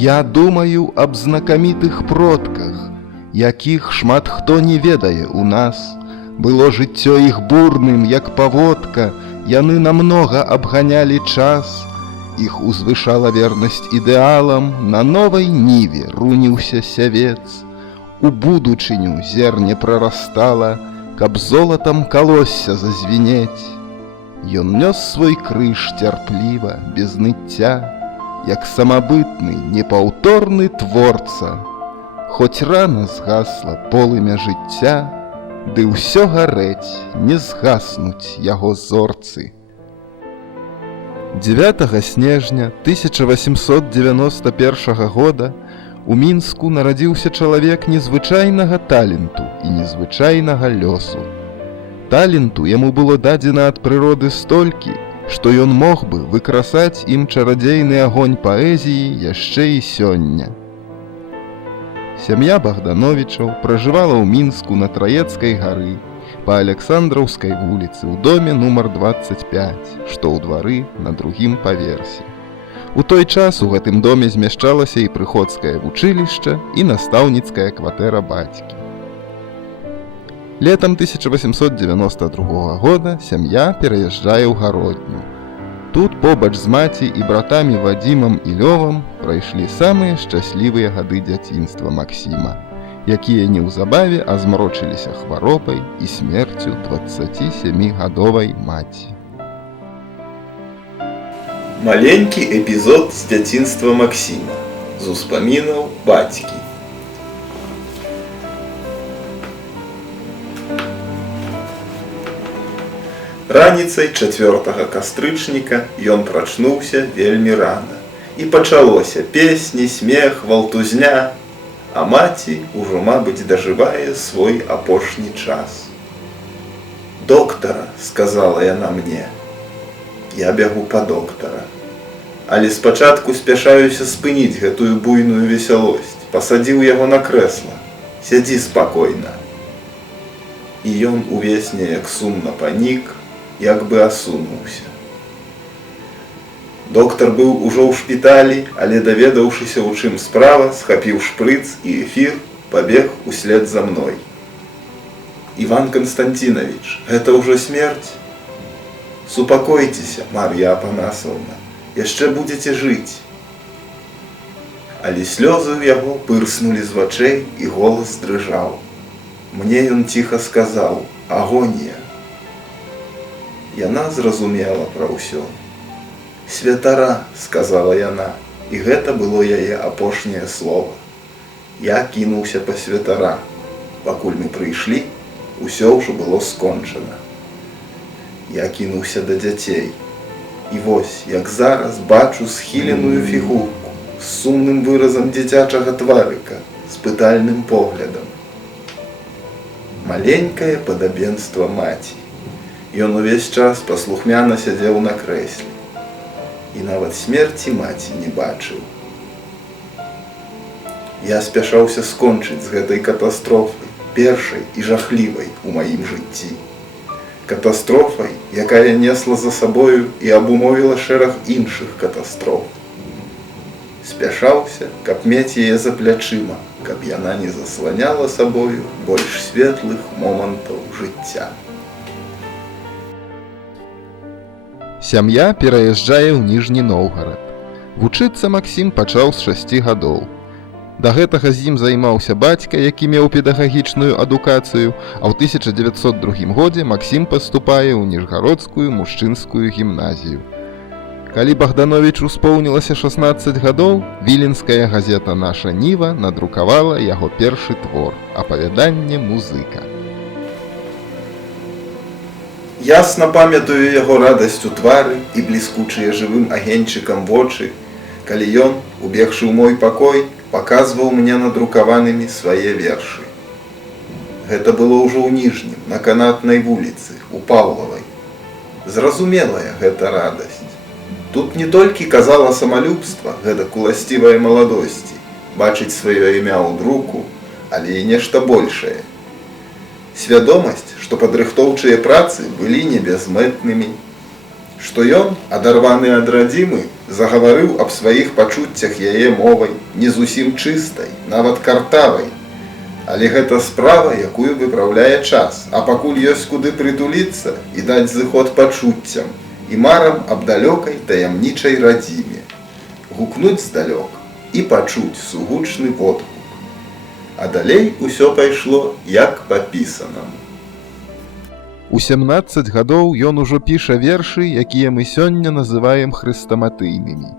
Я думаю аб знакамітых продках, якіх шмат хто не ведае ў нас. Было жыццё іх бурным, як паводка, яны намнога абганялі час. Іх узвышала вернасць ідэалам, на новай ніве руніўся сявец. У будучыню зерне прарастала, каб золатам калосся зазвінець. Ён нёс свой крыж цярпліва, без ныцця, як самабытны, непаўторны творца. Хоць рана згасла полымя жыцця, ды ўсё гарэць, не згаснуць яго зорцы. 9 снежня 1891 года у Мінску нарадзіўся чалавек незвычайнага таленту і незвычайнага лёсу. Таленту яму было дадзена ад прыроды столькі, што ён мог бы выкрасаць ім чарадзейны агонь паэзіі яшчэ і сёння. Сям'я Богдановичаў пражывала ў Мінску на Траецкай гары па Александраўскай вуліцы ў доме нумар 25, што ў двары на другім паверсе. У той час у гэтым доме змяшчалася і прыходскае вучылішча, і настаўніцкая кватэра бацькі. Летам 1892 года сям'я пераязджае ў Гародню. Тут побач з маці і братамі Вадзімам і Лёвам прайшлі самыя шчаслівыя гады дзяцінства Максіма, якія неўзабаве азмрочыліся хваробай і смерцю 27-гадовай маці. Маленькі эпізод з дзяцінства Максіма, з успамінаў бацькі. Раніцай 4 кастрычніка ён прачнуўся вельмі рана. І пачалося песні, смех, валтузня, а маці ўжо, мабыць, дажывае свой апошні час. «Доктара», — сказала яна мне. Я бягу па доктара. Але спачатку спяшаюся спыніць гэтую буйную весялосць. Пасадзіў яго на крэсла. Сядзі спакойна. І ён увесь неяк сумна панік, як бы асунуўся. Доктар быў ужо ў шпіталі, але, даведаўшыся, у чым справа, схапіў шпрыц і эфір, пабег услед за мной. «Іван Константинович, гэта ўжо смерць? Супакойцеся, Мар'я Апанасаўна, яшчэ будзеце жыць». Але слёзы ў яго пырснулі з вачэй, і голас дрыжаў. Мне ён ціха сказаў: «Агонія». Яна зразумела пра ўсё. «Святара», — сказала яна, і гэта было яе апошняе слово. Я кінуўся па святара. Пакуль мы прыйшлі, усё ўжо было скончана. Я кінуўся да дзяцей. І вось, як зараз, бачу схіленую фігурку з сумным выразам дзіцячага тварыка, з пытальным поглядам. Маленькае падабенства маці. Ён увесь час паслухмяна сядзеў на крэсле. І нават смерці маці не бачыў. Я спяшаўся скончыць з гэтай катастрофай, першай і жахлівай у маім жыцці. Катастрофай, якая несла за сабою і абумовіла шэраг іншых катастроф. Спяшаўся, каб мець яе за плячыма, каб яна не засланяла сабою больш светлых момантаў жыцця. Сям'я пераязджае ў Ніжні Новгарад. Вучыцца Максім пачаў з 6 гадоў. Да гэтага з ім займаўся бацька, які меў педагагічную адукацыю, а ў 1902 годзе Максім паступае ў Ніжгародскую мужчынскую гімназію. Калі Богдановичу споўнілася 16 гадоў, віленская газета «Наша Ніва» надрукавала яго першы твор «Апавяданне музыка». Ясна памятаю яго радасць у твары і бліскучыя жывым агеньчыкам вочы, калі ён, убегшы ў мой пакой, паказваў мне надрукаванымі свае вершы. Гэта было ўжо ў Ніжнім, на Канатнай вуліцы, у Паўлавай. Зразумелая гэта радасць. Тут не толькі казала самалюбства, гэтак уласцівае маладосці, бачыць сваё імя ў друку, але і нешта большае. Свядомасць, што падрыхтоўчыя працы былі не бязмэтнымі, што ён, адарваны ад радзімы, загаварыў аб сваіх пачуццях яе мовай, не зусім чыстай, нават картавай. Але гэта справа, якую выпраўляе час, а пакуль ёсць куды прытуліцца і даць зыход пачуццям і марам аб далёкай таямнічай радзіме, гукнуць здалёк і пачуць сугучны водгук. А далей усё пайшло як па пісанаму. У 17 гадоў ён ужо піша вершы, якія мы сёння называем хрэстаматыйнымі.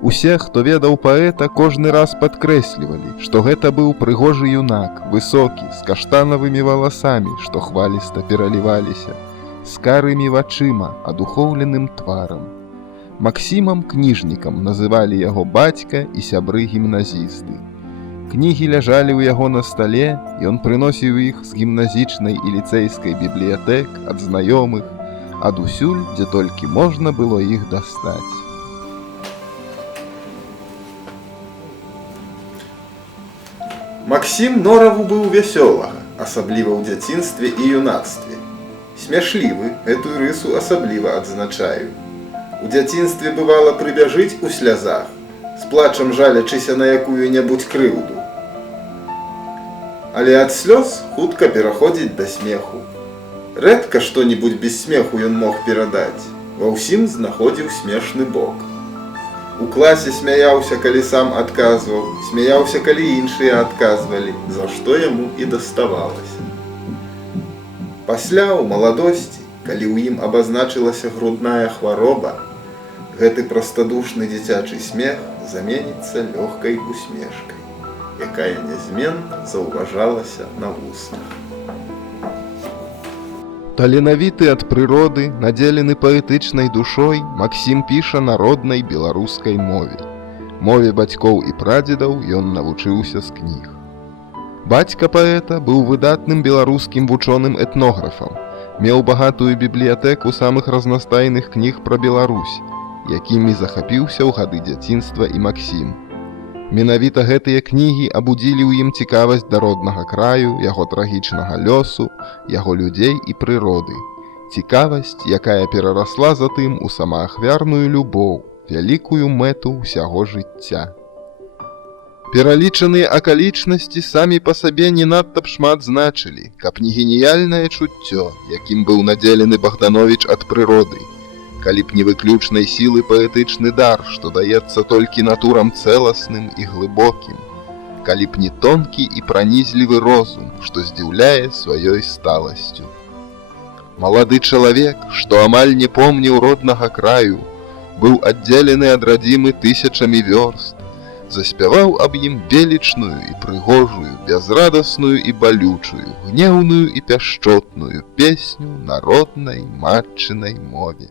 Усе, хто ведаў паэта, кожны раз падкрэслівалі, што гэта быў прыгожы юнак, высокі, з каштанавымі валасамі, што хваліста пераліваліся, з карымі вачыма, адухоўленым тварам. Максімам кніжнікам называлі яго бацька і сябры-гімназісты. Кнігі ляжалі ў яго на стале, ён прыносіў іх з гімназічнай і ліцэйскай бібліятэк, ад знаёмых, адусюль, дзе толькі можна было іх дастаць. Максім нораву быў вясёлага, асабліва ў дзяцінстве і юнацтве. Смяшлівы, гэтую рысу асабліва адзначаю. У дзяцінстве бывала прыбяжыць у слязах, з плачам жалячыся на якую-небудзь крыўду. Але ад слёз хутка пераходзіць да смеху. Рэдка што-небудзь без смеху ён мог перадаць, ва ўсім знаходзіў смешны бок. У класе смяяўся, калі сам адказваў, смяяўся, калі іншыя адказвалі, за што яму і даставалася. Пасля, у маладосці, калі ў ім абазначылася грудная хвароба, гэты прастадушны дзіцячы смех заменіцца лёгкай усмешкай, якая нязменна заўважалася на вуснах. Таленавіты ад прыроды, надзелены паэтычнай душой, Максім піша на роднай беларускай мове. Мове бацькоў і прадзедаў ён навучыўся з кніг. Бацька паэта быў выдатным беларускім вучоным-этнографам, меў багатую бібліятэку самых разнастайных кніг пра Беларусь, якімі захапіўся ў гады дзяцінства і Максім. Менавіта гэтыя кнігі абудзілі ў ім цікавасць да роднага краю, яго трагічнага лёсу, яго людзей і прыроды. Цікавасць, якая перарасла затым у самаахвярную любоў, вялікую мэту ўсяго жыцця. Пералічаныя акалічнасці самі па сабе не надта б шмат значылі, каб не геніяльнае чуццё, якім быў надзелены Богданович ад прыроды, калі б не выключнай сілы паэтычны дар, што даецца толькі натурам цэласным і глыбокім, калі б не тонкі і пранізлівы розум, што здзіўляе сваёй сталасцю. Малады чалавек, што амаль не помніў роднага краю, быў аддзелены ад радзімы тысячамі вёрст, заспяваў аб ім велічную і прыгожую, бязрадасную і балючую, гнеўную і пяшчотную песню на роднай матчынай мове.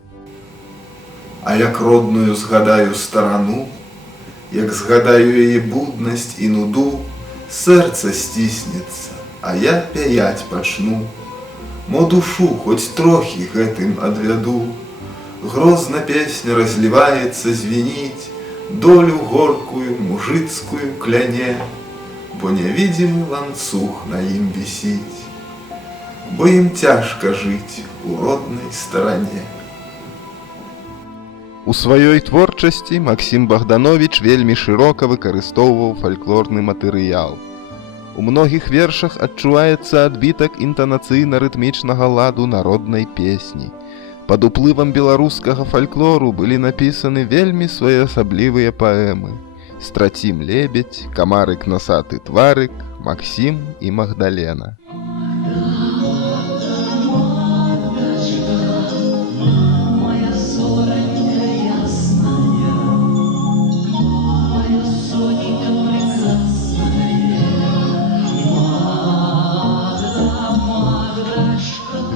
А як родную згадаю старану, як згадаю яе буднасць і нуду, сэрца сціснецца, а я пяяць пачну. Мо душу хоць трохі гэтым адвяду. Грозна песня разліваецца звініць, долю горкую мужыцкую кляне, бо нявідзімы ланцуг на ім вісіць, бо ім цяжка жыць у роднай старане. У сваёй творчасці Максім Богданович вельмі шырока выкарыстоўваў фальклорны матэрыял. У многіх вершах адчуваецца адбітак інтанацыйна-рытмічнага ладу народнай песні. Пад уплывам беларускага фальклору былі напісаны вельмі своеасаблівыя паэмы: «Страцім лебедь», «Камарык насаты тварык», «Максім і Магдалена».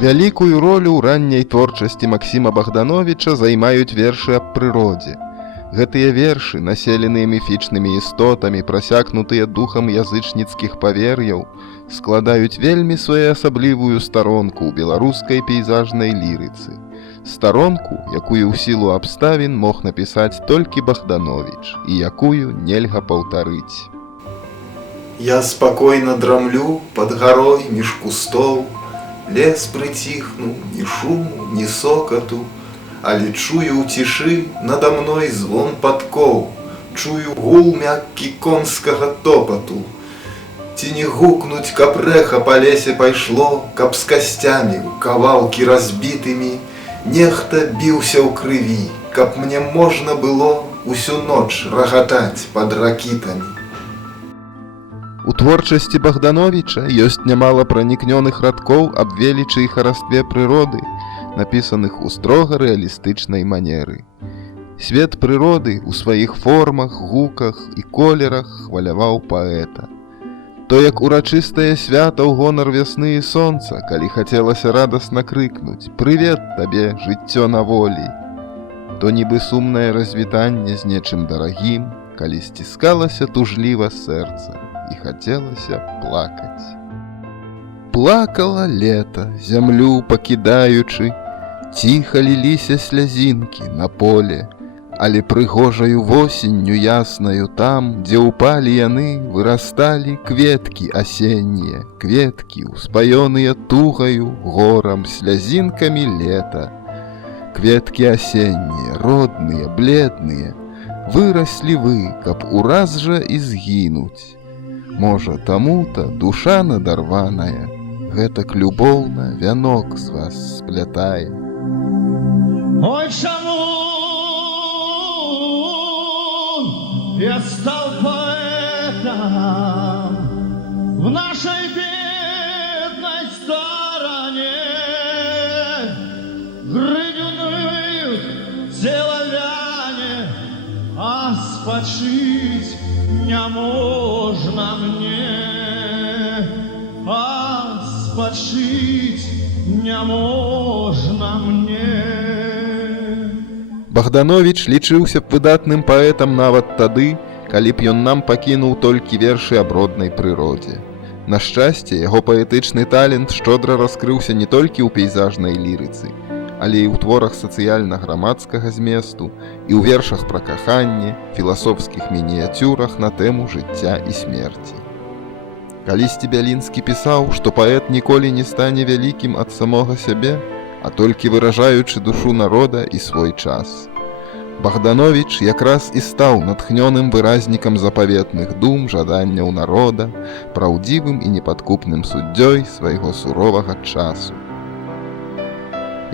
Вялікую ролю ў ранняй творчасці Максіма Богдановича займаюць вершы аб прыродзе. Гэтыя вершы, населеныя міфічнымі істотамі, прасякнутыя духам язычніцкіх павер'яў, складаюць вельмі своеасаблівую старонку ў беларускай пейзажнай лірыцы. Старонку, якую ў сілу абставін мог напісаць толькі Богданович і якую нельга паўтарыць. Я спакойна драмлю пад гарой між кустоў, лес прыціхнуў, ні шуму, ні сокату, але чую ў цішы надо мной звон падкоў, чую гул мяккі конскага топату. Ці не гукнуць, каб рэха па лесе пайшло, каб з касцямі ў кавалкі разбітымі нехта біўся ў крыві, каб мне можна было усю ноч рагатаць пад ракітамі. У творчасці Богдановича ёсць нямала пранікнёных радкоў аб велічы і харастве прыроды, напісаных у строга рэалістычнай манеры. Свет прыроды ў сваіх формах, гуках і колерах хваляваў паэта. То як урачыстае свята ў гонар вясны і сонца, калі хацелася радасна крыкнуць «Прывет табе, жыццё на волі!», то нібы сумнае развітанне з нечым дарагім, калі сціскалася тужліва сэрца і хацелася плакаць. Плакала лета, зямлю пакідаючы, ціха ліліся слязінкі на поле, але прыгожаю восенню яснаю там, дзе ўпалі яны, вырасталі кветкі асеннія, кветкі, успаёныя тугаю, горам, слязінкамі лета. Кветкі асеннія, родныя, бледныя, выраслі вы, каб ураз жа і згінуць. Можа, таму-то душа надарваная гэтак любоўна вянок з вас сплятае. Ой, чаму я стал поэтом в нашей бедной стороне? Грыдюнуют целовяне, а спочить не можно мне, а спочить не можно мне. Богданович лічыўся б выдатным паэтам нават тады, калі б ён нам пакінуў толькі вершы аб роднай прыродзе. На шчасце, яго паэтычны талент шчодра раскрыўся не толькі ў пейзажнай лірыцы, але і ў творах сацыяльна-грамадскага зместу, і ў вершах пра каханне, філасофскіх мініяцюрах на тэму жыцця і смерці. Калісьці Бялінскі пісаў, што паэт ніколі не стане вялікім ад самога сябе, а толькі выражаючы душу народа і свой час. Богданович якраз і стаў натхнёным выразнікам запаветных дум, жаданняў народа, праўдзівым і непадкупным суддзёй свайго суровага часу.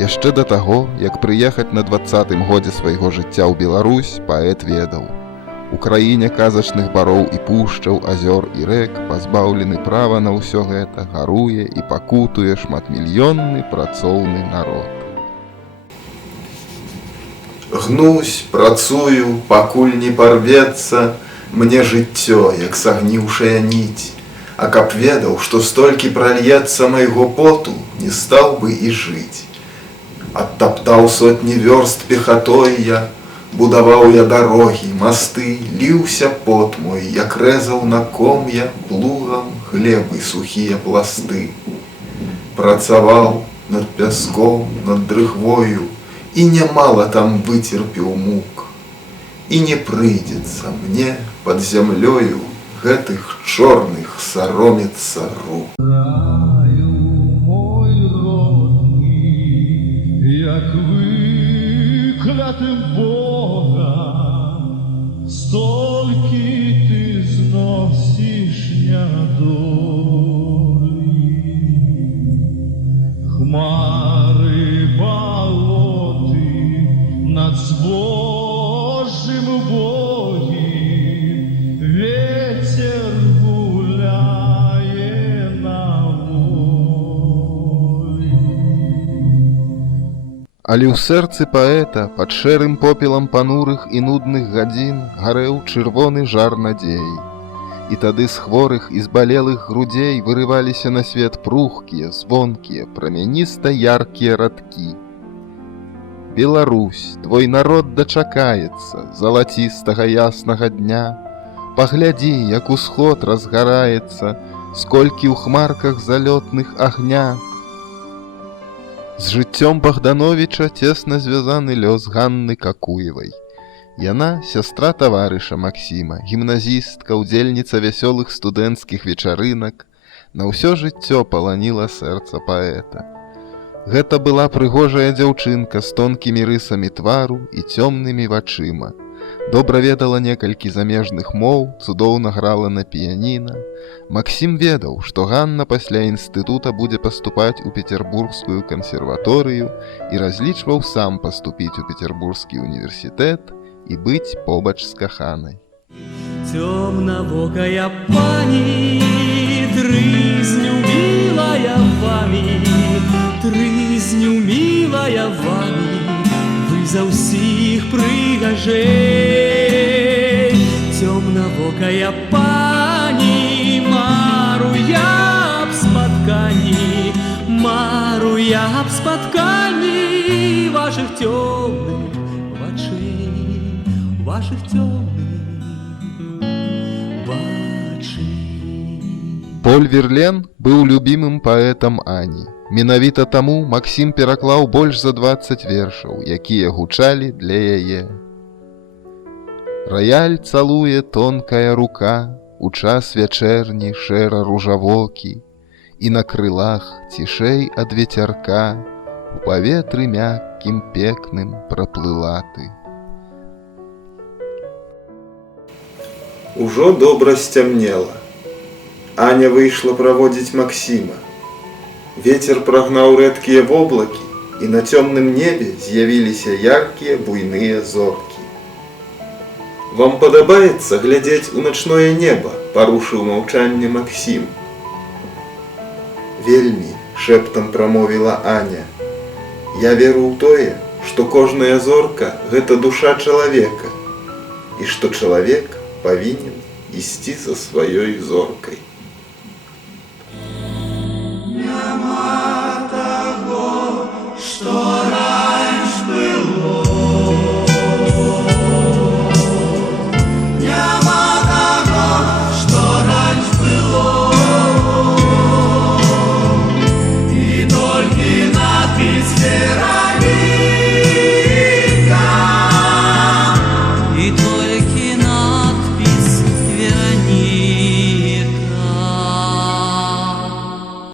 Яшчэ да таго, як прыехаць на 20-м годзе свайго жыцця ў Беларусь, паэт ведаў: у краіне казачных бароў і пушчаў, азёр і рэк, пазбаўлены права на ўсё гэта, гаруе і пакутуе шматмільённы працоўны народ. Гнусь, працую, пакуль не парвецца мне жыццё, як сагніўшая ніць. А каб ведаў, што столькі пральецца майго поту, не стаў бы і жыць. Адтаптаў сотні вёрст пехатой я, будаваў я дарогі, масты, ліўся пот мой, як рэзаў на ком'я плугам глебы сухія пласты. Працаваў над пяском, над дрыхвою, і нямала там выцерпіў мук. І не прыйдзецца мне пад зямлёю гэтых чорных саромецца рук. Раю мой родны, як выклятым Богом, столькі ты зносіш нядолі. Хмары балоты над збожжым богі, ветер гуляе на волі. Але ў сэрцы паэта пад шэрым попелам панурых і нудных гадзін гарэў чырвоны жар надзеі. І тады з хворых і збалелых грудзей вырываліся на свет прухкія, звонкія, прамяніста яркія радкі. Беларусь, твой народ дачакаецца залацістага яснага дня. Паглядзі, як усход разгараецца, сколькі ў хмарках залётных агня. З жыццём Богдановича цесна звязаны лёс Ганны Какуевай. Яна сястра таварыша Максіма, гімназістка, удзельніца вясёлых студэнцкіх вечарынак, на ўсё жыццё паланіла сэрца паэта. Гэта была прыгожая дзяўчынка з тонкімі рысамі твару і цёмнымі вачыма. Добра ведала некалькі замежных моў, цудоўна грала на піяніна. Максім ведаў, што Ганна пасля інстытута будзе паступаць у Петербургскую кансерваторыю і разлічваў сам паступіць у Петербургскі універсітэт і быць побач з каханай. Темновокая пані, трызню милая вами, трызню милая вами, вы за ўсіх прыгажэй. Темновокая пані, мару я аб спатканні, мару я аб спатканні вашых цёмных вачэй, вашых цёмных. Поль Верлен быў любімым паэтам Ані. Менавіта таму Максім пераклаў больш за 20 вершаў, якія гучалі для яе. Раяль цалуе тонкая рука у час вячэрні шэра-ружавокі, і на крылах цішэй ад вецярка у паветры мяккім пекным праплыла ты. Ужо добра сцямнела. Аня выйшла праводзіць Максіма. Вецер прагнаў рэдкія воблакі, і на цёмным небе з'явіліся яркія буйныя зоркі. «Вам падабаецца глядзець у начное неба?» – парушыў маўчанне Максім. «Вельмі», – шэптам прамовіла Аня. «Я веру ў тое, што кожная зорка – гэта душа чалавека, і што чалавек павінен ісці за сваёй зоркай».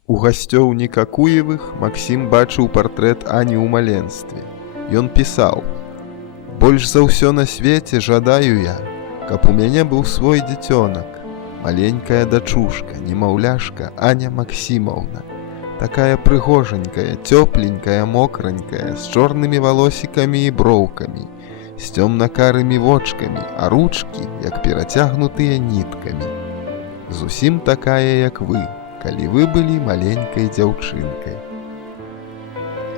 У гасцёўніка Куевых Максім бачыў партрэт Ані ў маленстве. Ён пісаў: «Больш за ўсё на свеце жадаю я, каб у мяне быў свой дзіцёнак, маленькая дачушка, немаўляшка Аня Максімаўна, такая прыгожанькая, цёпленькая, мокранькая, з чорнымі валосікамі і броўкамі, з цёмна-карымі вочкамі, а ручкі, як перацягнутыя ніткамі. Зусім такая, як вы, калі вы былі маленькай дзяўчынкай».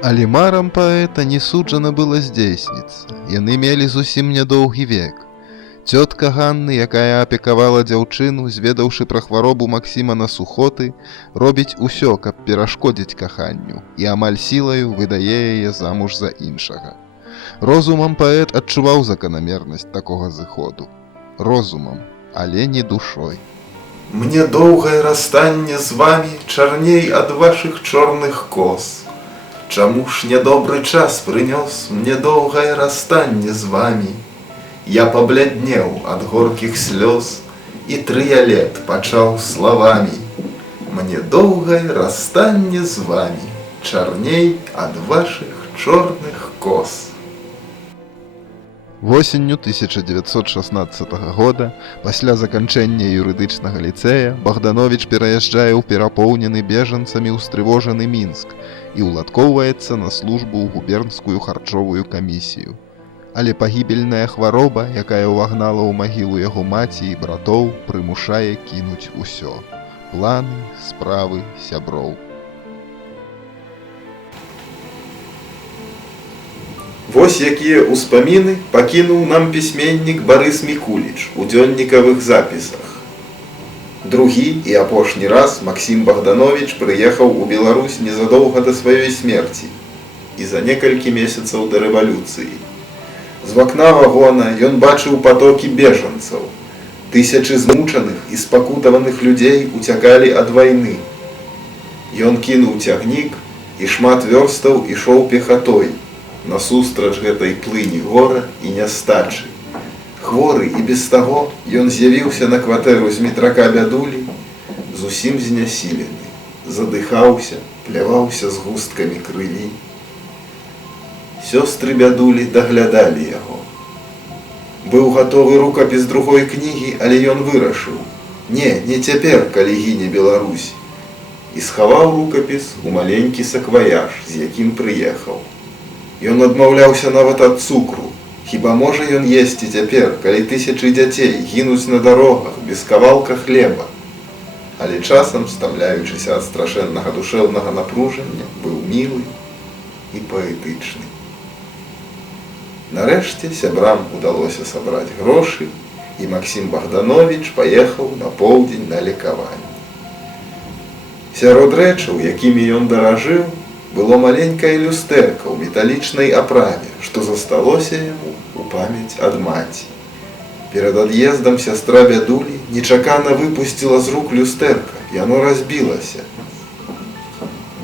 Але марам паэта не суджана было здзейсніцца. Яны мелі зусім нядоўгі век. Цётка Ганны, якая апекавала дзяўчыну, зведаўшы пра хваробу Максіма на сухоты, робіць усё, каб перашкодзіць каханню, і амаль сілаю выдае яе замуж за іншага. Розумам паэт адчуваў заканамернасць такога зыходу. Розумам, але не душой. «Мне доўгае расстанне з вамі чарней ад вашых чорных кос. Чаму ж нядобры час прынёс мне доўгае расстанне з вамі? Я пабляднеў ад горкіх слёз і трыялет пачаў словамі. Мне доўгае расстанне з вамі чарней ад вашых чорных кос». Восенню 1916 года, пасля заканчэння юрыдычнага ліцэя, Богданович пераязджае ў перапоўнены бежанцамі ўстрывожаны Мінск і ўладкоўваецца на службу ў губернскую харчовую камісію. Але пагібельная хвароба, якая ўвагнала ў магілу яго маці і братоў, прымушае кінуць усё – планы, справы, сяброў. Вось якія ўспаміны пакінуў нам пісьменнік Барыс Мікуліч у дзённікавых запісах. Другі і апошні раз Максім Богданович прыехаў у Беларусь незадоўга да сваёй смерці і за некалькі месяцаў да рэвалюцыі. З вакна вагона ён бачыў патокі бежанцаў. Тысячы змучаных і спакутаваных людзей уцякалі ад вайны. Ён кінуў цягнік і шмат вёрстаў ішоў пехатой насустрач гэтай плыні гора і нястачы. Хворы і без таго ён з'явіўся на кватэру з метрака Бядулі, зусім знясілены, задыхаўся, пляваўся з густкамі крыві. Сёстры бядулі даглядалі яго. Быў гатовы рукапіс другой кнігі, але ён вырашыў: не цяпер, калі гіне Беларусь, і схаваў рукапіс у маленькі сакваяж, з якім прыехаў. Ён адмаўляўся нават ад цукру. Хіба можа ён есці цяпер, калі тысячы дзяцей гінуць на дарогах без кавалка хлеба? Але часам, стамляючыся ад страшэннага душэўнага напружання, быў мілы і паэтычны. Нарэшце сябрам удалося сабраць грошы, і Максім Богданович паехаў на поўдзень на лекаванне. Сярод рэчаў, якімі ён даражыў, было маленькае люстэрка ў металічнай аправе, што засталося яму ў памяць ад маці. Перад ад'ездам сястра бядулі нечакана выпусціла з рук люстэрка, яно разбілася.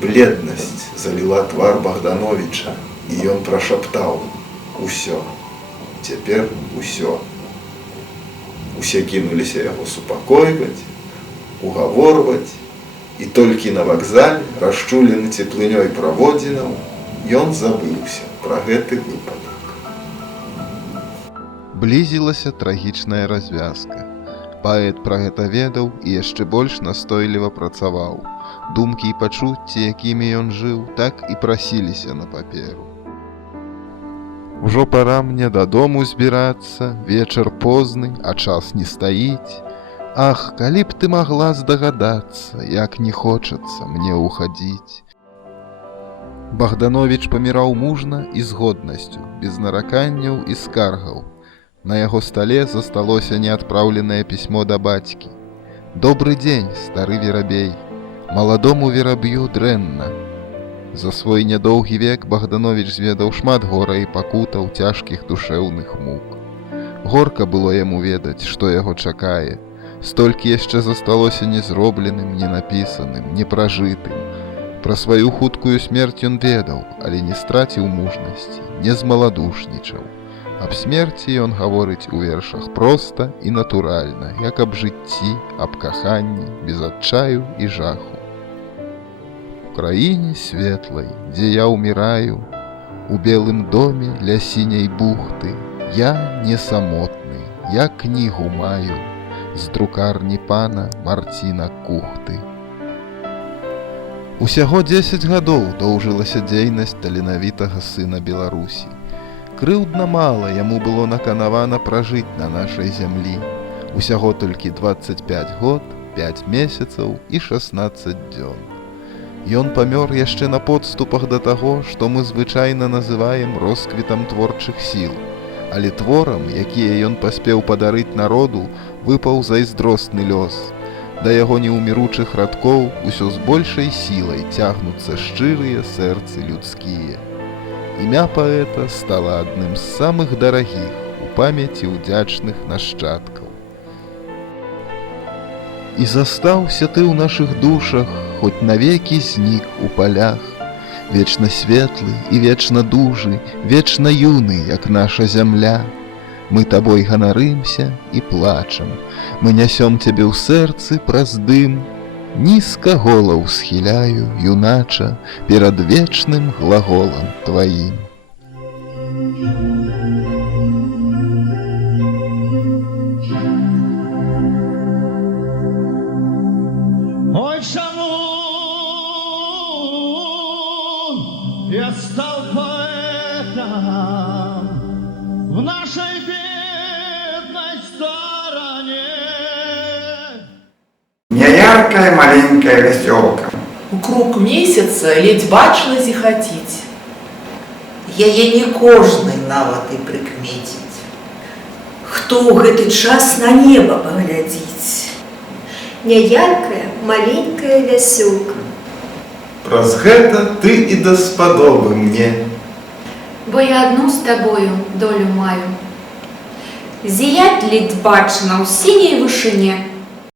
Бледнасць заліла твар Богдановича, і ён прашаптаў: «Усё, цяпер усё». Усе кінуліся яго супакойваць, угаворваць, і толькі на вакзале, расчулены цеплынёй праводзінаў, ён забыўся пра гэты выпадак. Блізілася трагічная развязка. Паэт пра гэта ведаў і яшчэ больш настойліва працаваў. Думкі і пачуцці, якімі ён жыў, так і прасіліся на паперу. Ужо пара мне дадому збірацца, вечар позны, а час не стаіць. Ах, калі б ты магла здагадацца, як не хочацца мне ўхадзіць. Богданович паміраў мужна і з годнасцю, без нараканняў і скаргаў. На яго стале засталося неадпраўленае пісьмо да бацькі. «Добры дзень, стары верабей, маладому вераб'ю дрэнна». За свой нядоўгі век Богданович зведаў шмат гора і пакутаў цяжкіх душэўных мук. Горка было яму ведаць, што яго чакае. Столькі яшчэ засталося незробленым, ненапісаным, непражытым. Пра сваю хуткую смерць ён ведаў, але не страціў мужнасці, не змаладушнічаў. Аб смерці ён гаворыць у вершах проста і натуральна, як аб жыцці, аб каханні, без адчаю і жаху. У краіне светлай, дзе я ўміраю, у белым доме ля сіняй бухты, я не самотны, я кнігу маю з друкарні пана Марціна Кухты. Усяго 10 гадоў доўжылася дзейнасць таленавітага сына Беларусі. Крыўдна мала яму было наканавана пражыць на нашай зямлі. Усяго толькі 25 год, 5 месяцаў і 16 дзён. Ён памёр яшчэ на подступах да таго, што мы звычайна называем росквітам творчых сіл, але творам, якія ён паспеў падарыць народу, выпаў зайздросны лёс. Да яго неўміручых радкоў усё з большай сілай цягнуцца шчырыя сэрцы людскія. Імя паэта стала адным з самых дарагіх у памяці ўдзячных нашчадкаў. І застаўся ты ў нашых душах, хоць навекі знік у палях, вечна светлы і вечна дужы, вечна юны, як наша зямля. Мы табой ганарымся і плачам, мы нясём цябе ў сэрцы праз дым. Нізка голаў схіляю, юнача, перад вечным глаголам тваім. Ой, чаму я стал поэтом в нашей бедной стороне? Няяркая маленькая вясёлка. У круг месяца ледь бачна зіхаціць. Яе не кожны нават і прыкмеціць. Хто ў гэты час на неба паглядзіць? Няяркая маленькая вясёлка. Праз гэта ты і даспадобы мне. Бо я одну з табою долю маю. Зіять ледь бачна ў сіняй вышыне,